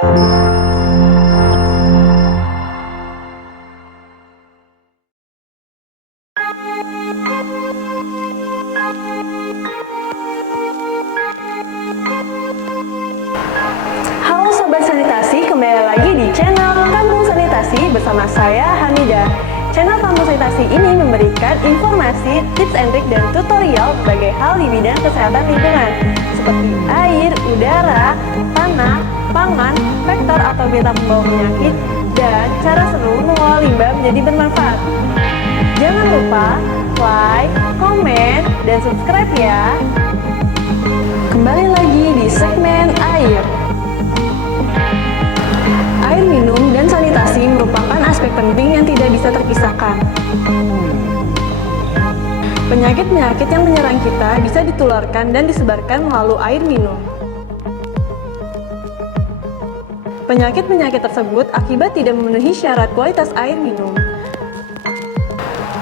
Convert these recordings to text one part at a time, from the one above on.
Halo Sobat Sanitasi, kembali lagi di channel Kampung Sanitasi bersama saya Hamidah. Channel Kampung Sanitasi ini memberikan informasi, tips and trik, dan tutorial berbagai hal di bidang kesehatan lingkungan seperti air, udara, tanah, pangan, vektor atau beta pembawa penyakit, dan cara seru mengolah limbah menjadi bermanfaat. Jangan lupa like, komen, dan subscribe ya. Kembali lagi di segmen air. Air minum dan sanitasi merupakan aspek penting yang tidak bisa terpisahkan. Penyakit-penyakit yang menyerang kita bisa ditularkan dan disebarkan melalui air minum. Penyakit-penyakit tersebut akibat tidak memenuhi syarat kualitas air minum.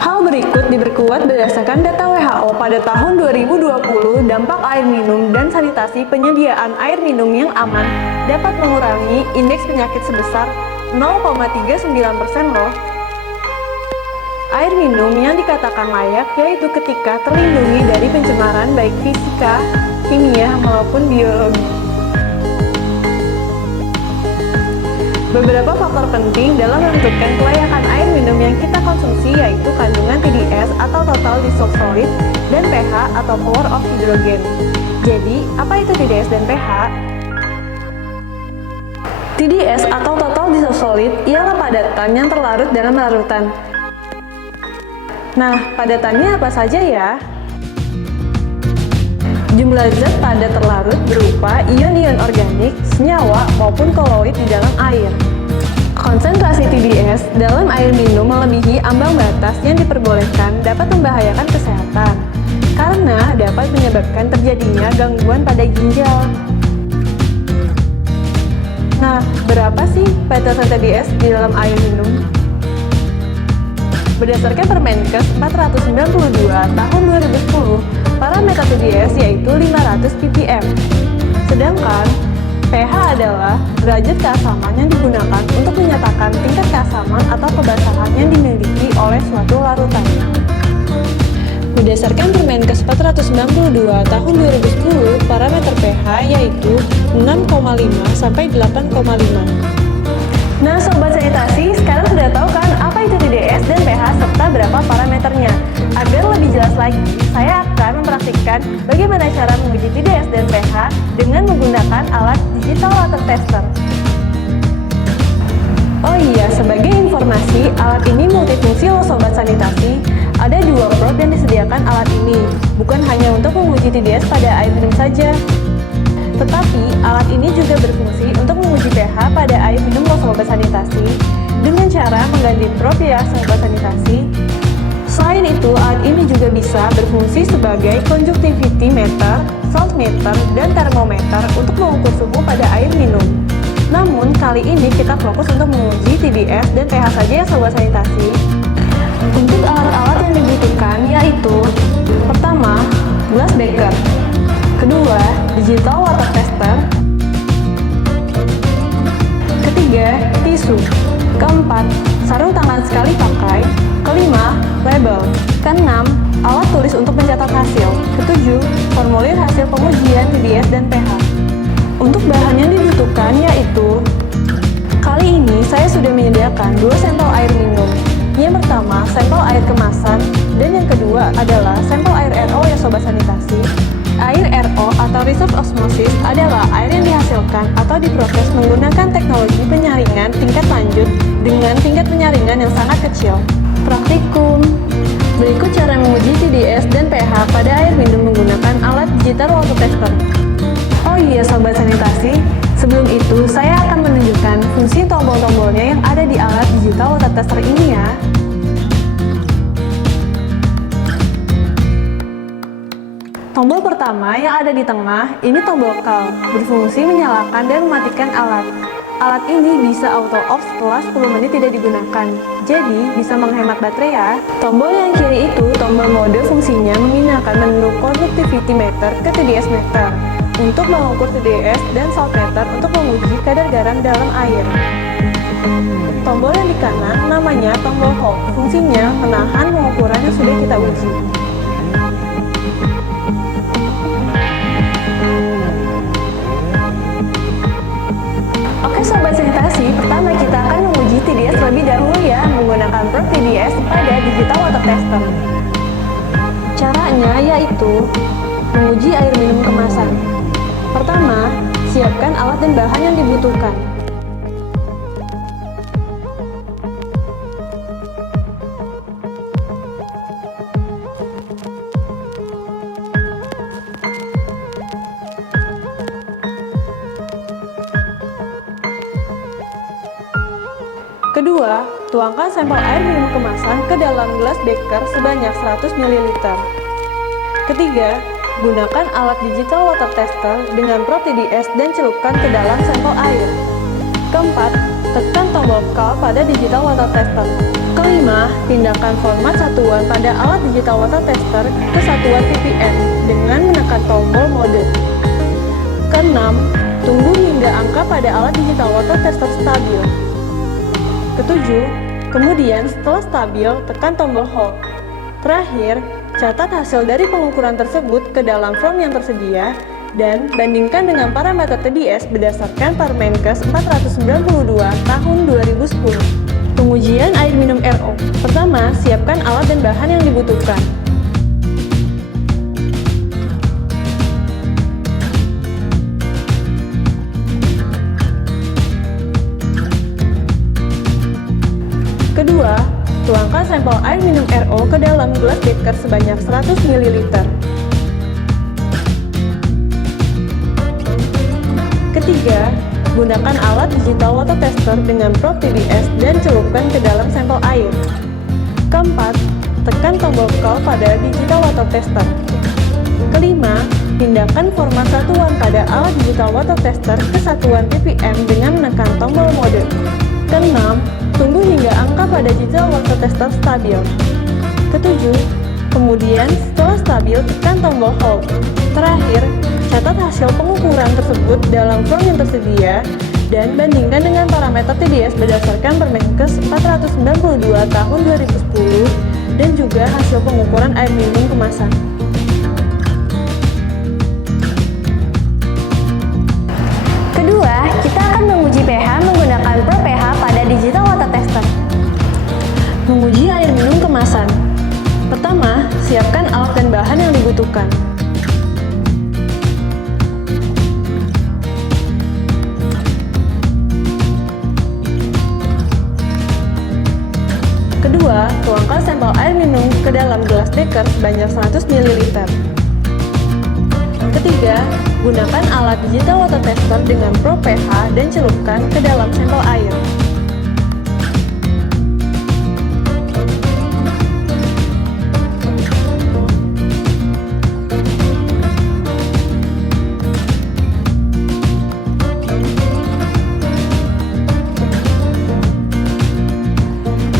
Hal berikut diperkuat berdasarkan data WHO pada tahun 2020, dampak air minum dan sanitasi penyediaan air minum yang aman dapat mengurangi indeks penyakit sebesar 0,39% loh. Air minum yang dikatakan layak yaitu ketika terlindungi dari pencemaran baik fisika, kimia, maupun biologi. Beberapa faktor penting dalam menentukan kelayakan air minum yang kita konsumsi yaitu kandungan TDS atau total dissolved solid dan pH atau power of hydrogen. Jadi, apa itu TDS dan pH? TDS atau total dissolved solid ialah padatan yang terlarut dalam larutan. Nah, padatannya apa saja ya? Jumlah zat padat terlarut berupa ion-ion organik, senyawa, maupun koloid di dalam air. Konsentrasi TDS dalam air minum melebihi ambang batas yang diperbolehkan dapat membahayakan kesehatan, karena dapat menyebabkan terjadinya gangguan pada ginjal. Nah, berapa sih batasan TDS di dalam air minum? Berdasarkan Permenkes 492 tahun 2010, parameter TDS yaitu 500 ppm. Sedangkan pH adalah derajat keasaman yang digunakan untuk menyatakan tingkat keasaman atau kebasahan yang dimiliki oleh suatu larutan. Berdasarkan Permenkes 492 tahun 2010, parameter pH yaitu 6,5 sampai 8,5. Nah Sobat Sanitasi, sekarang sudah tahu kan apa itu TDS dan pH serta berapa parameternya? Agar lebih jelas lagi, saya akan mempraktikkan bagaimana cara menguji TDS dan pH dengan menggunakan alat digital water tester. Oh iya, sebagai informasi, alat ini multifungsi loh Sobat Sanitasi. Ada 2 probe yang disediakan alat ini, bukan hanya untuk menguji TDS pada air minum saja. Tetapi, alat ini juga berfungsi untuk menguji pH pada air minum loh Sobat Sanitasi dengan cara mengganti probe ya Sobat Sanitasi. Selain itu, alat ini juga bisa berfungsi sebagai conductivity meter, salt meter, dan termometer untuk mengukur suhu pada air minum. Namun, kali ini kita fokus untuk menguji TDS dan pH saja ya Sobat Sanitasi. Untuk alat-alat yang dibutuhkan yaitu pertama, gelas beker, kedua, digital water tester, ketiga, tisu, keempat, sarung tangan sekali pakai, kelima, label, keenam, alat tulis untuk mencatat hasil, ketujuh, formulir hasil pengujian TDS dan pH. Untuk bahan yang dibutuhkan yaitu, kali ini saya sudah menyediakan 2 sampel air minum. Yang pertama, sampel air kemasan, dan yang kedua adalah sampel air RO ya Sobat Sanitasi. Air RO atau reverse osmosis adalah air yang dihasilkan atau diproses menggunakan teknologi penyaringan tingkat lanjut dengan tingkat penyaringan yang sangat kecil. Praktikum. Berikut cara menguji TDS dan pH pada air minum menggunakan alat digital water tester. Oh iya Sobat Sanitasi, sebelum itu saya akan menunjukkan fungsi tombol-tombolnya yang ada di alat digital water tester ini ya. Tombol pertama yang ada di tengah, ini tombol call, berfungsi menyalakan dan mematikan alat. Alat ini bisa auto off setelah 10 menit tidak digunakan, jadi bisa menghemat baterai ya. Tombol yang kiri itu tombol mode, fungsinya memindahkan menu conductivity meter ke TDS meter. untuk mengukur TDS dan saltmeter untuk menguji kadar garam dalam air. Tombol yang di kanan namanya tombol hold, fungsinya menahan pengukuran yang sudah kita uji. Oke Sobat Sanitasi, pertama kita akan menguji TDS terlebih dahulu ya, menggunakan probe TDS pada digital water tester. Caranya yaitu menguji air minum kemasan. Pertama, siapkan alat dan bahan yang dibutuhkan. Kedua, tuangkan sampel air minum kemasan ke dalam gelas beker sebanyak 100 ml. Ketiga, gunakan alat digital water tester dengan probe TDS dan celupkan ke dalam sampel air. Keempat, tekan tombol call pada digital water tester. Kelima, pindahkan format satuan pada alat digital water tester ke satuan ppm dengan menekan tombol mode. Keenam, tunggu hingga angka pada alat digital water tester stabil. Ketujuh, kemudian setelah stabil, tekan tombol hold. Terakhir, catat hasil dari pengukuran tersebut ke dalam form yang tersedia dan bandingkan dengan parameter TDS berdasarkan Permenkes 492 tahun 2010. Pengujian air minum RO. Pertama, siapkan alat dan bahan yang dibutuhkan. Kedua, tuangkan sampel air minum RO ke dalam gelas beker sebanyak 100 ml. Ketiga, gunakan alat digital water tester dengan probe TDS dan celupkan ke dalam sampel air. Keempat, tekan tombol call pada digital water tester. Kelima, pindahkan format satuan pada alat digital water tester ke satuan ppm dengan menekan tombol mode. Keenam, tunggu hingga angka pada digital water tester stabil. Ketujuh, kemudian setelah stabil tekan tombol hold. Terakhir, catat hasil pengukuran tersebut dalam form yang tersedia dan bandingkan dengan parameter TDS berdasarkan Permenkes 492 tahun 2010 dan juga hasil pengukuran air minum kemasan. Kedua, kita akan menguji pH menggunakan probe pH pada digital water tester. Menguji air minum kemasan. Pertama, siapkan alat dan bahan yang dibutuhkan. Kedua, tuangkan sampel air minum ke dalam gelas beker sebanyak 100 ml. Ketiga, gunakan alat digital water tester dengan probe pH dan celupkan ke dalam sampel air.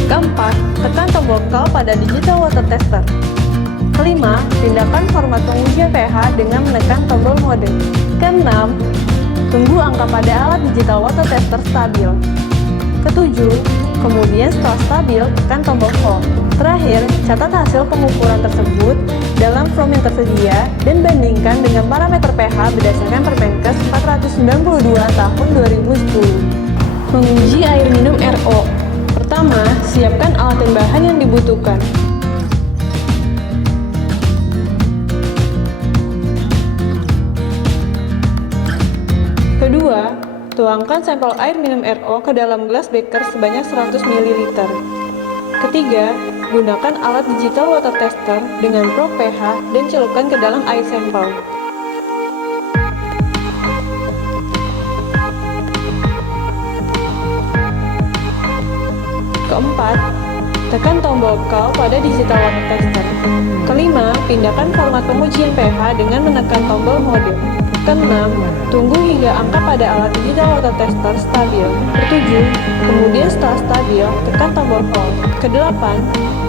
Keempat, tekan tombol call pada digital water tester. Kelima, pindahkan format pengujian pH dengan menekan tombol mode. Keenam, tunggu angka pada alat digital water tester stabil. Ketujuh, kemudian setelah stabil, tekan tombol hold. Terakhir, catat hasil pengukuran tersebut dalam form yang tersedia dan bandingkan dengan parameter pH berdasarkan Permenkes 492 tahun 2010. Menguji air minum RO. Pertama, siapkan alat dan bahan yang dibutuhkan. Kedua, tuangkan sampel air minum RO ke dalam gelas beker sebanyak 100 ml. Ketiga, gunakan alat digital water tester dengan probe pH dan celupkan ke dalam air sampel. Keempat, tekan tombol call pada digital water tester. Kelima, pindahkan format pengujian pH dengan menekan tombol mode. Keenam, tunggu hingga angka pada alat digital water tester stabil. Ketujuh, kemudian setelah stabil, tekan tombol hold. Kedelapan,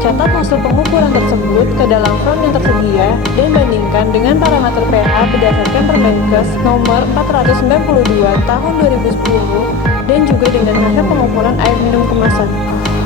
catat hasil pengukuran tersebut ke dalam form yang tersedia dan bandingkan dengan parameter pH berdasarkan Permenkes nomor 492 tahun 2010 dan juga dengan hasil pengukuran air minum kemasan.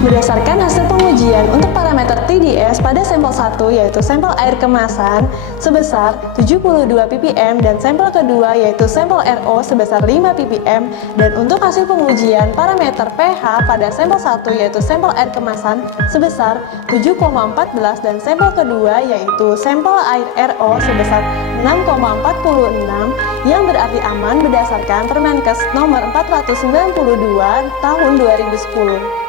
Berdasarkan hasil pengujian untuk parameter TDS pada sampel 1 yaitu sampel air kemasan sebesar 72 ppm dan sampel kedua yaitu sampel RO sebesar 5 ppm dan untuk hasil pengujian parameter pH pada sampel 1 yaitu sampel air kemasan sebesar 7,14 dan sampel kedua yaitu sampel air RO sebesar 6,46 yang berarti aman berdasarkan Permenkes nomor 492 tahun 2010.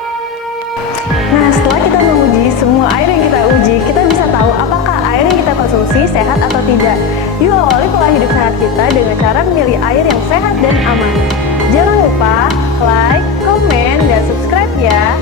Nah, setelah kita menguji semua air yang kita uji, kita bisa tahu apakah air yang kita konsumsi sehat atau tidak. Yuk awali pola hidup sehat kita dengan cara memilih air yang sehat dan aman. Jangan lupa like, komen, dan subscribe ya.